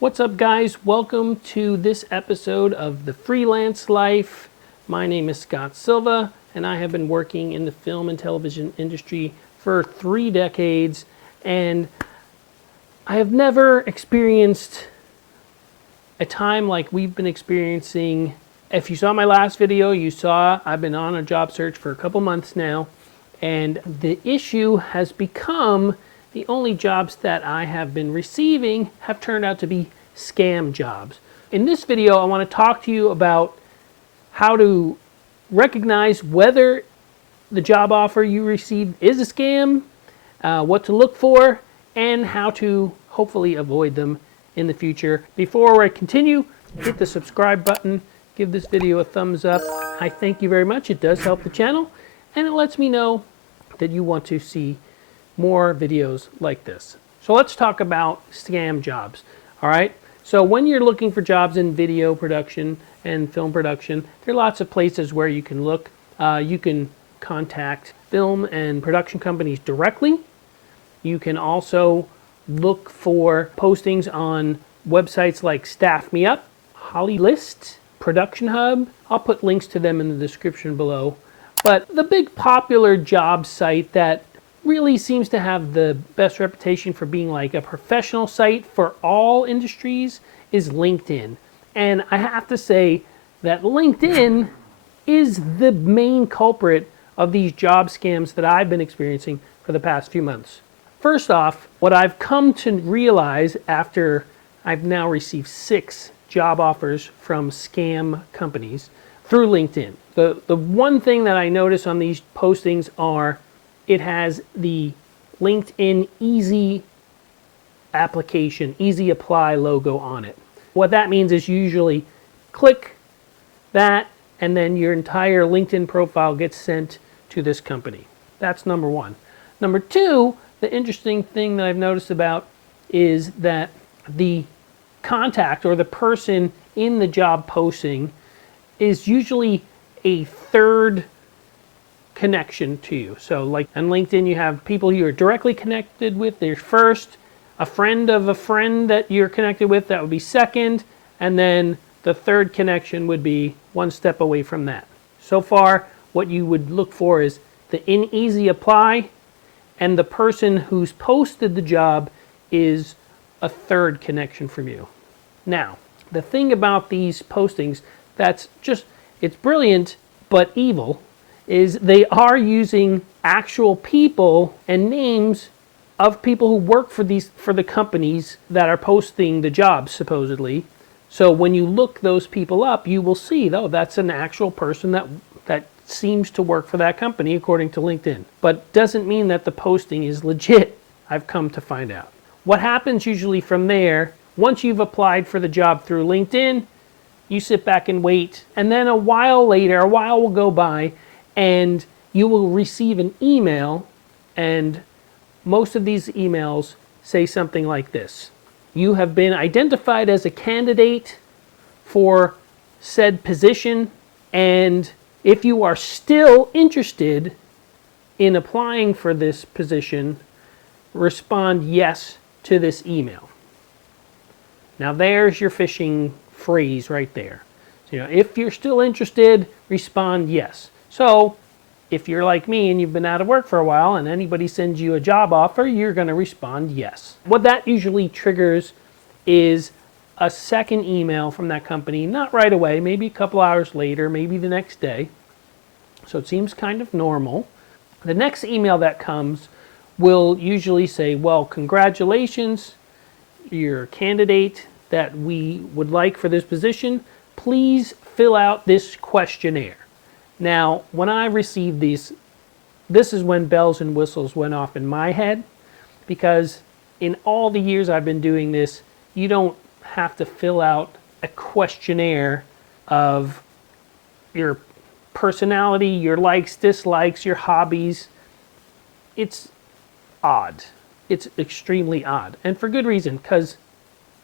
What's up, guys? Welcome to this episode of The Freelance Life. My name is Scott Silva, and I have been working in the film and television industry for 3 decades, and I have never experienced a time like we've been experiencing. If you saw my last video, you saw I've been on a job search for a couple months now, and the issue has become the only jobs that I have been receiving have turned out to be scam jobs. In this video, I want to talk to you about how to recognize whether the job offer you received is a scam, what to look for, and how to hopefully avoid them in the future. Before I continue, hit the subscribe button, give this video a thumbs up. I thank you very much. It does help the channel, and it lets me know that you want to see more videos like this. So let's talk about scam jobs. All right. So when you're looking for jobs in video production and film production, there are lots of places where you can look. You can contact film and production companies directly. You can also look for postings on websites like Staff Me Up, Hollylist, Production Hub. I'll put links to them in the description below. But the big popular job site that really seems to have the best reputation for being like a professional site for all industries is LinkedIn. And I have to say that LinkedIn is the main culprit of these job scams that I've been experiencing for the past few months. First off, what I've come to realize after I've now received 6 job offers from scam companies through LinkedIn. The one thing that I notice on these postings are it has the LinkedIn Easy application, Easy Apply logo on it. What that means is you usually click that and then your entire LinkedIn profile gets sent to this company. That's number one. Number two, the interesting thing that I've noticed about is that the contact or the person in the job posting is usually a third connection to you. So like on LinkedIn, you have people you're directly connected with. There's first, a friend of a friend that you're connected with, that would be second, and then the third connection would be one step away from that. So far, what you would look for is the in Easy Apply, and the person who's posted the job is a third connection from you. Now, the thing about these postings that's just, it's brilliant but evil, is they are using actual people and names of people who work for the companies that are posting the jobs, supposedly. So when you look those people up, you will see, oh, that's an actual person that seems to work for that company according to LinkedIn. But doesn't mean that the posting is legit, I've come to find out. What happens usually from there, once you've applied for the job through LinkedIn, you sit back and wait, and then a while later, a while will go by, and you will receive an email, and most of these emails say something like this. You have been identified as a candidate for said position, and if you are still interested in applying for this position, respond yes to this email. Now there's your phishing phrase right there. So, if you're still interested, respond yes. So if you're like me and you've been out of work for a while and anybody sends you a job offer, you're going to respond yes. What that usually triggers is a second email from that company, not right away, maybe a couple hours later, maybe the next day. So it seems kind of normal. The next email that comes will usually say, well, congratulations, you're a candidate that we would like for this position. Please fill out this questionnaire. Now, when I received these, this is when bells and whistles went off in my head, because in all the years I've been doing this, you don't have to fill out a questionnaire of your personality, your likes, dislikes, your hobbies. It's odd. It's extremely odd, and for good reason, because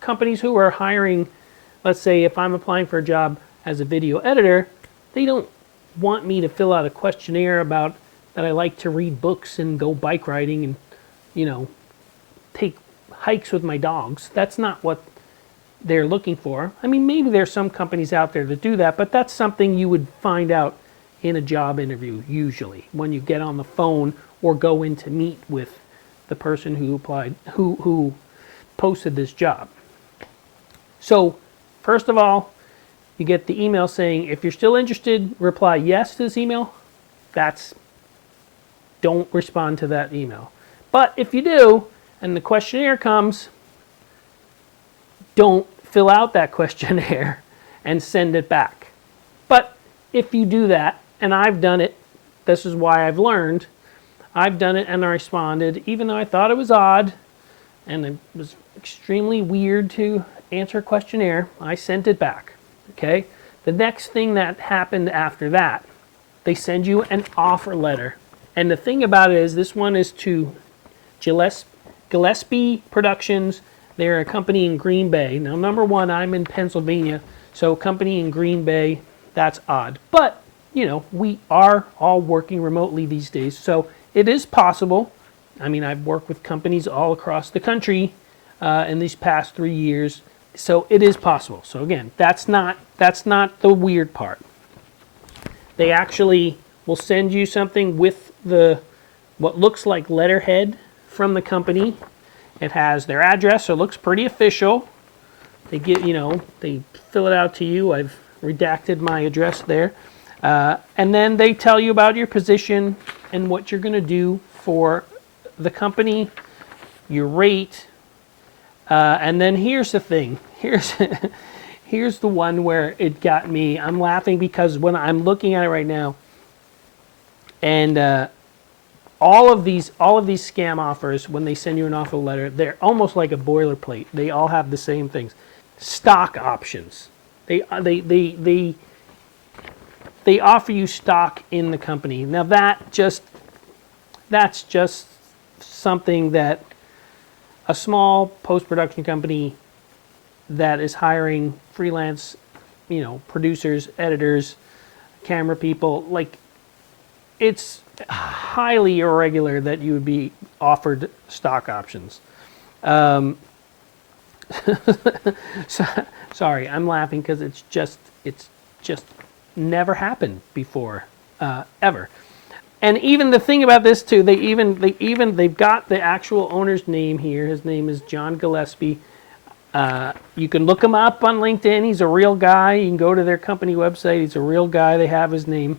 companies who are hiring, let's say if I'm applying for a job as a video editor, they don't want me to fill out a questionnaire about that I like to read books and go bike riding and, take hikes with my dogs. That's not what they're looking for. I mean, maybe there's some companies out there that do that, but that's something you would find out in a job interview usually when you get on the phone or go in to meet with the person who applied, who posted this job. So, first of all, you get the email saying, if you're still interested, reply yes to this email. Don't respond to that email. But if you do, and the questionnaire comes, don't fill out that questionnaire and send it back. But if you do that, and I've done it, this is why I've learned, I've done it and I responded, even though I thought it was odd, and it was extremely weird to answer a questionnaire, I sent it back, okay? The next thing that happened after that, they send you an offer letter. And the thing about it is, this one is to Gillespie Productions. They're a company in Green Bay. Now, number one, I'm in Pennsylvania, so company in Green Bay, that's odd. But, you know, we are all working remotely these days, so it is possible. I mean, I've worked with companies all across the country in these past 3 years, so it is possible. So again, that's not the weird part. They actually will send you something with what looks like letterhead from the company. It has their address, so it looks pretty official. They they fill it out to you. I've redacted my address there. And then they tell you about your position and what you're going to do for the company, your rate. And then here's the thing. Here's the one where it got me. I'm laughing because when I'm looking at it right now, and all of these scam offers, when they send you an offer letter, they're almost like a boilerplate. They all have the same things. Stock options. They offer you stock in the company. Now that's just something that a small post-production company that is hiring freelance, producers, editors, camera people, like, it's highly irregular that you would be offered stock options. Sorry, I'm laughing because it's just never happened before, ever. And even the thing about this too, they've got the actual owner's name here. His name is John Gillespie. You can look him up on LinkedIn. He's a real guy. You can go to their company website. He's a real guy. They have his name,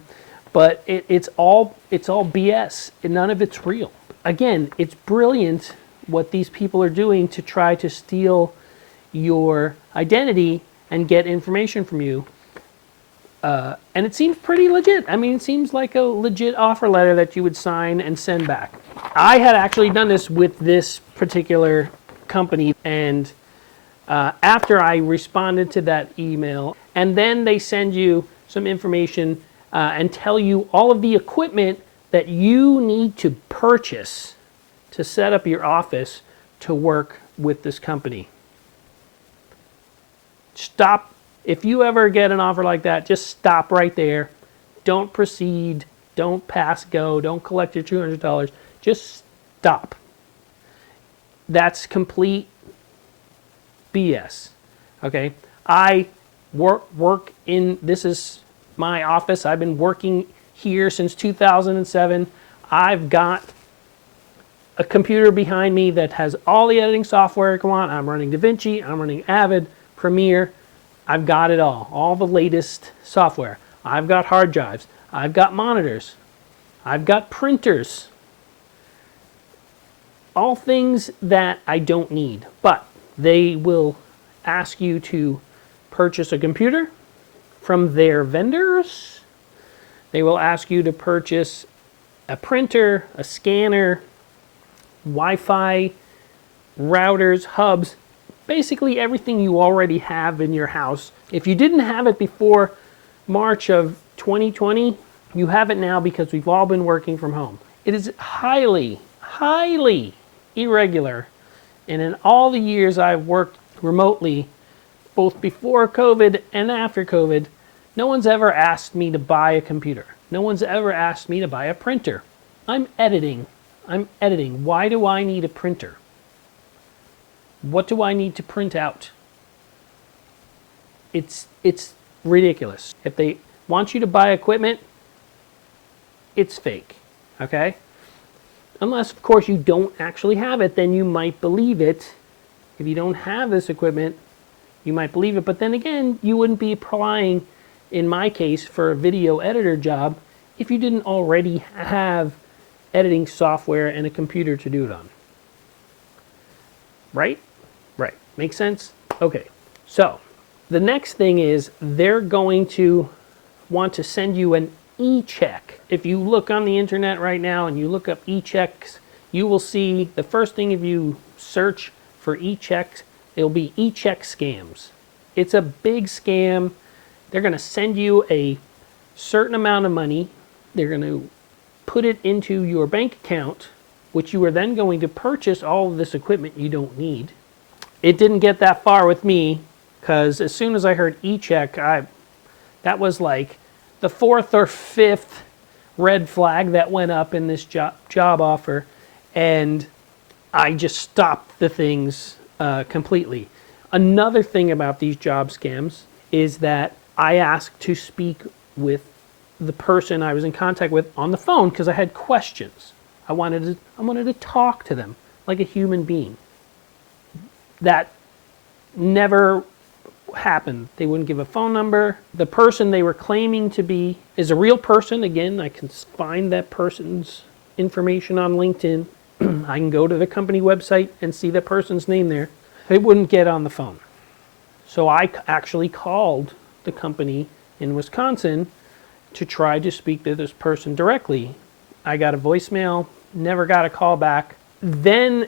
but it's all BS. And none of it's real. Again, it's brilliant what these people are doing to try to steal your identity and get information from you. And it seems pretty legit. I mean, it seems like a legit offer letter that you would sign and send back. I had actually done this with this particular company, and after I responded to that email, and then they send you some information and tell you all of the equipment that you need to purchase to set up your office to work with this company. Stop. If you ever get an offer like that, just stop right there. Don't proceed. Don't pass go. Don't collect your $200. Just stop. That's complete BS. Okay? I work in, this is my office. I've been working here since 2007. I've got a computer behind me that has all the editing software I want. I'm running DaVinci. I'm running Avid, Premiere. I've got it all the latest software. I've got hard drives. I've got monitors. I've got printers. All things that I don't need. But they will ask you to purchase a computer from their vendors. They will ask you to purchase a printer, a scanner, Wi-Fi, routers, hubs, basically everything you already have in your house. If you didn't have it before March of 2020, you have it now because we've all been working from home. It is highly, highly irregular. And in all the years I've worked remotely, both before COVID and after COVID, no one's ever asked me to buy a computer. No one's ever asked me to buy a printer. I'm editing. Why do I need a printer? What do I need to print out? It's ridiculous. If they want you to buy equipment, it's fake, okay? Unless, of course, you don't actually have it, then you might believe it. If you don't have this equipment, you might believe it. But then again, you wouldn't be applying, in my case, for a video editor job if you didn't already have editing software and a computer to do it on. Right? Right. Make sense? Okay. So, the next thing is they're going to want to send you an eCheck. If you look on the internet right now and you look up eChecks, you will see the first thing if you search for eChecks, it'll be eCheck scams. It's a big scam. They're going to send you a certain amount of money. They're going to put it into your bank account, which you are then going to purchase all of this equipment you don't need. It didn't get that far with me, because as soon as I heard eCheck, that was like the 4th or 5th red flag that went up in this job offer, and I just stopped the things completely. Another thing about these job scams is that I asked to speak with the person I was in contact with on the phone because I had questions. I wanted to talk to them like a human being. That never happened. They wouldn't give a phone number. The person they were claiming to be is a real person. Again, I can find that person's information on LinkedIn. I can go to the company website and see that person's name there. They wouldn't get on the phone. So I actually called the company in Wisconsin to try to speak to this person directly. I got a voicemail, never got a call back. Then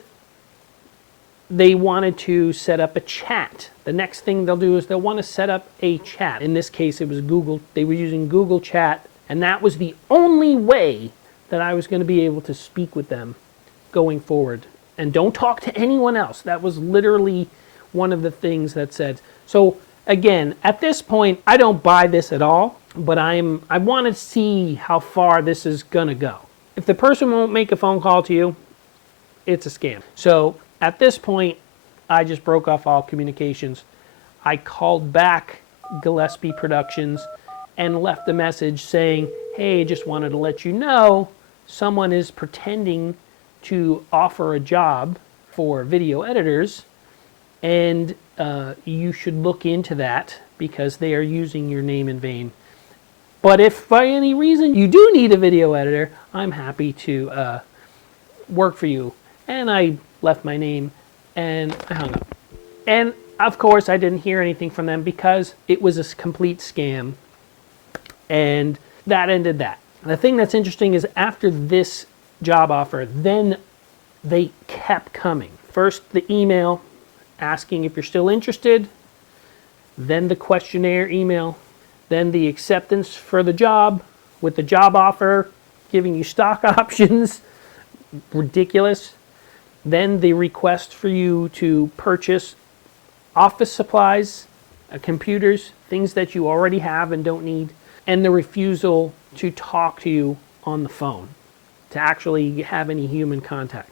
they wanted to set up a chat. The next thing they'll do is they'll want to set up a chat. In this case, it was Google. They were using Google Chat, and that was the only way that I was going to be able to speak with them going forward. And don't talk to anyone else. That was literally one of the things that said. So again, at this point, I don't buy this at all, but I want to see how far this is going to go. If the person won't make a phone call to you, it's a scam. So at this point, I just broke off all communications. I called back Gillespie Productions and left a message saying, hey, just wanted to let you know someone is pretending to offer a job for video editors, and you should look into that because they are using your name in vain. But if by any reason you do need a video editor, I'm happy to work for you. And I left my name and I hung up. And of course I didn't hear anything from them because it was a complete scam. And that ended that. The thing that's interesting is after this job offer, then they kept coming. First the email asking if you're still interested, then the questionnaire email, then the acceptance for the job with the job offer, giving you stock options, ridiculous. Then the request for you to purchase office supplies, computers, things that you already have and don't need, and the refusal to talk to you on the phone, to actually have any human contact.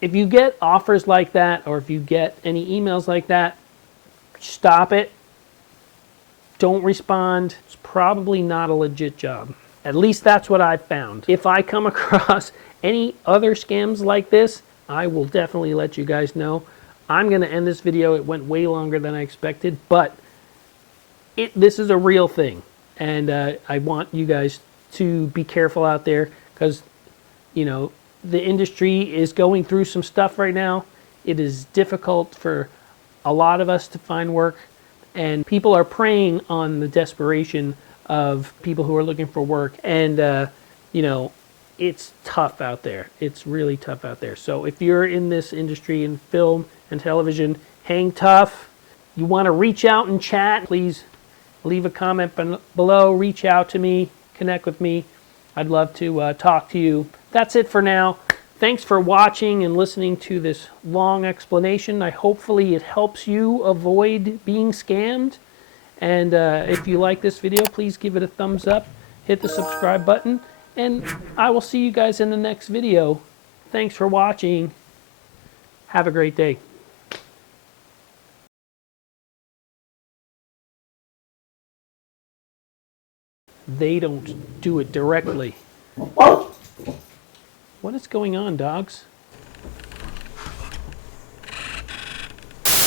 If you get offers like that, or if you get any emails like that, stop it. Don't respond. It's probably not a legit job. At least that's what I've found. If I come across any other scams like this, I will definitely let you guys know. I'm going to end this video. It went way longer than I expected, but this is a real thing. And I want you guys to be careful out there because, you know, the industry is going through some stuff right now. It is difficult for a lot of us to find work, and people are preying on the desperation of people who are looking for work. And, you know, it's tough out there. It's really tough out there. So if you're in this industry in film and television, hang tough. You want to reach out and chat, please leave a comment below, reach out to me, connect with me. I'd love to talk to you. That's it for now. Thanks for watching and listening to this long explanation. Hopefully it helps you avoid being scammed. And if you like this video, please give it a thumbs up, hit the subscribe button, and I will see you guys in the next video. Thanks for watching. Have a great day. they don't do it directly. What is going on, dogs?